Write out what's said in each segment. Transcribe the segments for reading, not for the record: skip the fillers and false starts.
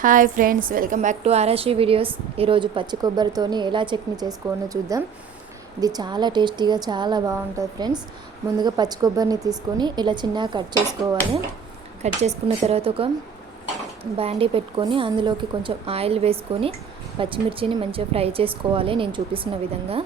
Hi friends, welcome back to RSV videos. ఈరోజు పచ్చి కొబ్బరితోని ఎలా చట్నీ చేసుకోవాలో చూద్దాం. ఇది చాలా టేస్టీగా చాలా బాగుంటుంది ఫ్రెండ్స్. ముందుగా పచ్చి కొబ్బరిని తీసుకొని ఇలా చిన్నగా కట్ చేసుకోవాలి. కట్ చేసుకున్న తర్వాత ఒక బాండీ పెట్టుకొని అందులోకి కొంచెం ఆయిల్ వేసుకొని పచ్చిమిర్చిని మంచిగా ఫ్రై చేసుకోవాలి నేను చూపిస్తున్న విధంగా.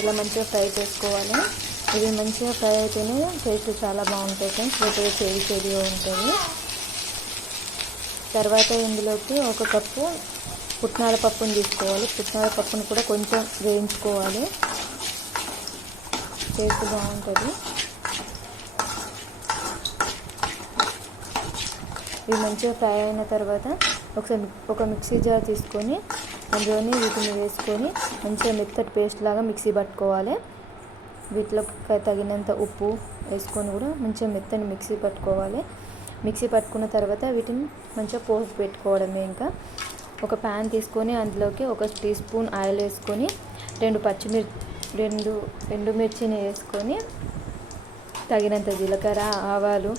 ఇలా మంచిగా ఫ్రై చేసుకోవాలి. ఇవి మంచిగా ఫ్రై అయితేనే టేస్ట్ చాలా బాగుంటుంది ఫ్రెండ్స్, లేకపోతే చేదిగా ఉంటుంది. తర్వాత ఇందులోకి ఒక కప్పు పుట్నాల పప్పును తీసుకోవాలి. పుట్నాల పప్పును కూడా కొంచెం వేయించుకోవాలి, టేస్ట్ బాగుంటుంది. ఇవి మంచిగా ఫ్రై అయిన తర్వాత ఒక మిక్సీ జార్ తీసుకొని అందులోని వీటిని వేసుకొని మంచిగా మెత్తటి పేస్ట్ లాగా మిక్సీ పట్టుకోవాలి. వీటిలో తగినంత ఉప్పు వేసుకొని కూడా మంచిగా మెత్తని మిక్సీ పట్టుకోవాలి. మిక్సీ పట్టుకున్న తర్వాత వీటిని మంచిగా పోపు పెట్టుకోవడమే. ఇంకా ఒక ప్యాన్ తీసుకొని అందులోకి 1 టీ స్పూన్ ఆయిల్ వేసుకొని రెండు ఎండుమిర్చిని వేసుకొని తగినంత జీలకర్ర, ఆవాలు,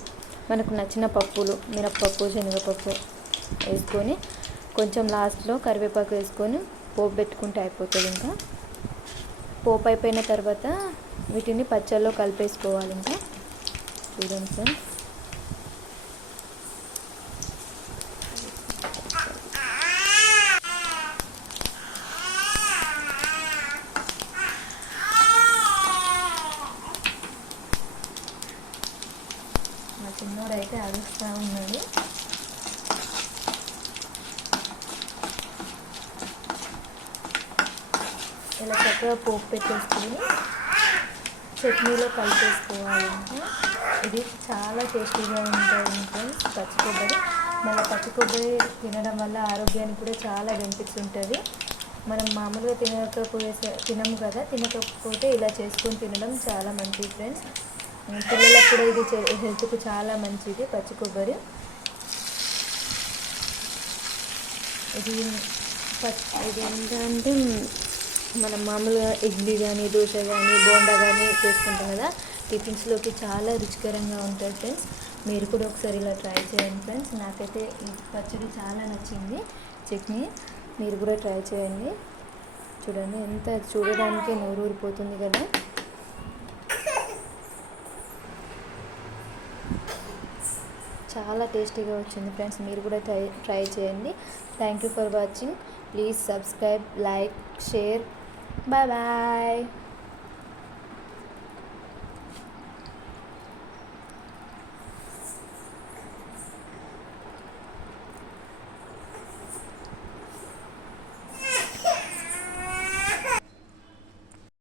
మనకు నచ్చిన పప్పులు మినప్పప్పు, శనగపప్పు వేసుకొని కొంచెం లాస్ట్లో కరివేపాకు వేసుకొని పోపు పెట్టుకుంటే అయిపోతుంది. ఇంకా పోపు అయిపోయిన తర్వాత వీటిని పచ్చళ్ళలో కలిపేసుకోవాలి. ఇంకా చూడండి సార్, మా చిన్నోడు అయితే అరుస్తూ ఉన్నాడు. ఇలా చక్కగా పోపు పెట్టేసుకొని చట్నీలో కలిపేసుకోవాలి. ఇంకా ఇది చాలా టేస్టీగా ఉంటుంది ఫ్రెండ్స్ పచ్చి కొబ్బరి. మళ్ళీ పచ్చి కొబ్బరి తినడం వల్ల ఆరోగ్యానికి కూడా చాలా బెనిఫిట్స్ ఉంటుంది. మనం మామూలుగా తినము కదా, తినకపోతే ఇలా చేసుకొని తినడం చాలా మంచిది ఫ్రెండ్స్. పిల్లలకు కూడా ఇది హెల్త్కు చాలా మంచిది పచ్చి కొబ్బరి. ఇది ఏంటంటే మనం మామూలుగా ఇడ్లీ కానీ, దోశ కానీ, బోండా కానీ చేసుకుంటాం కదా, టిఫిన్స్లోకి చాలా రుచికరంగా ఉంటుంది ఫ్రెండ్స్. మీరు కూడా ఒకసారి ఇలా ట్రై చేయండి ఫ్రెండ్స్. నాకైతే ఈ పచ్చడి చాలా నచ్చింది, చట్నీ. మీరు కూడా ట్రై చేయండి. చూడండి ఎంత చూడడానికి నోరూరిపోతుంది కదా. చాలా టేస్టీగా వచ్చింది ఫ్రెండ్స్. మీరు కూడా ట్రై చేయండి. Thank you for watching. Please subscribe, like, share. Bye bye.